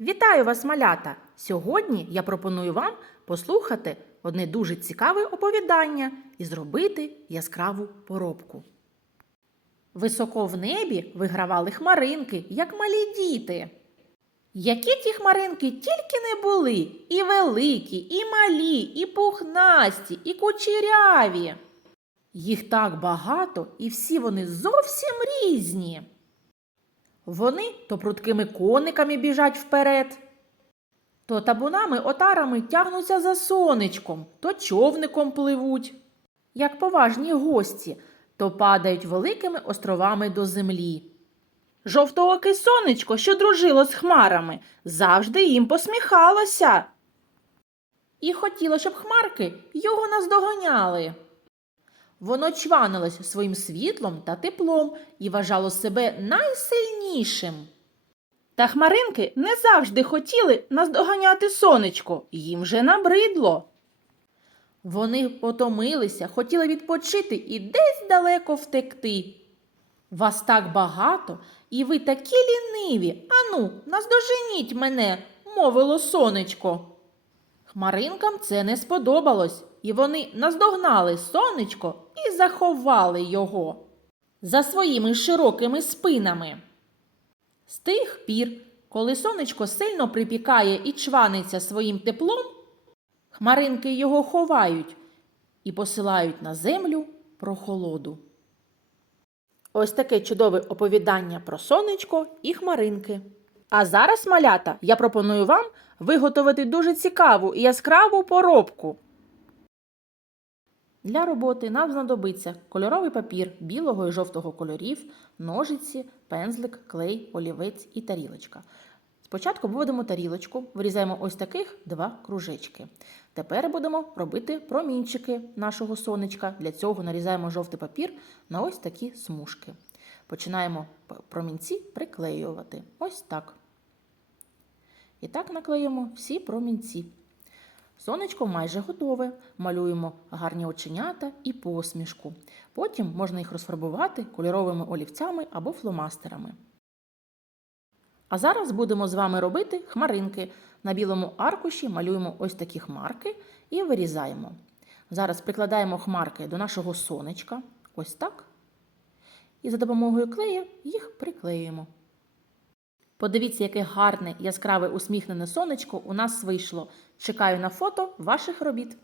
Вітаю вас, малята! Сьогодні я пропоную вам послухати одне дуже цікаве оповідання і зробити яскраву поробку. Високо в небі вигравали хмаринки, як малі діти. Які ті хмаринки тільки не були, і великі, і малі, і пухнасті, і кучеряві. Їх так багато, і всі вони зовсім різні. Вони то прудкими кониками біжать вперед, то табунами отарами тягнуться за сонечком, то човником пливуть, як поважні гості, то падають великими островами до землі. Жовтооке сонечко, що дружило з хмарами, завжди їм посміхалося. І хотіло, щоб хмарки його наздоганяли. Воно чванилось своїм світлом та теплом і вважало себе найсильнішим. Та хмаринки не завжди хотіли наздоганяти сонечко, їм же набридло. Вони потомилися, хотіли відпочити і десь далеко втекти. Вас так багато, і ви такі ліниві. Ану, наздоженіть мене, мовило сонечко. Хмаринкам це не сподобалось, і вони наздогнали сонечко і заховали його за своїми широкими спинами. З тих пір, коли сонечко сильно припікає і чваниться своїм теплом, хмаринки його ховають і посилають на землю прохолоду. Ось таке чудове оповідання про сонечко і хмаринки. А зараз, малята, я пропоную вам виготовити дуже цікаву і яскраву поробку. Для роботи нам знадобиться кольоровий папір білого і жовтого кольорів, ножиці, пензлик, клей, олівець і тарілочка. Спочатку виведемо тарілочку, вирізаємо ось таких два кружечки. Тепер будемо робити промінчики нашого сонечка. Для цього нарізаємо жовтий папір на ось такі смужки. Починаємо промінці приклеювати. Ось так. І так наклеїмо всі промінці. Сонечко майже готове. Малюємо гарні оченята і посмішку. Потім можна їх розфарбувати кольоровими олівцями або фломастерами. А зараз будемо з вами робити хмаринки. На білому аркуші малюємо ось такі хмарки і вирізаємо. Зараз прикладаємо хмарки до нашого сонечка. Ось так. І за допомогою клея їх приклеюємо. Подивіться, яке гарне, яскраве усміхнене сонечко у нас вийшло. Чекаю на фото ваших робіт.